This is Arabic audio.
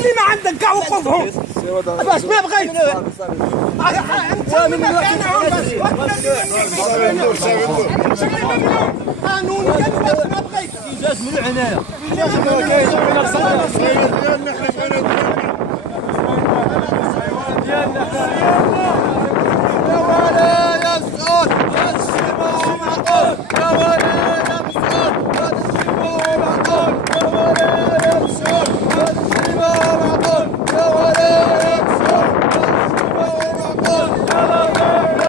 اللي ما عندك كاع وقفهم باش ما بغيت قانون ما بغيت جاز من هنايا ديالنا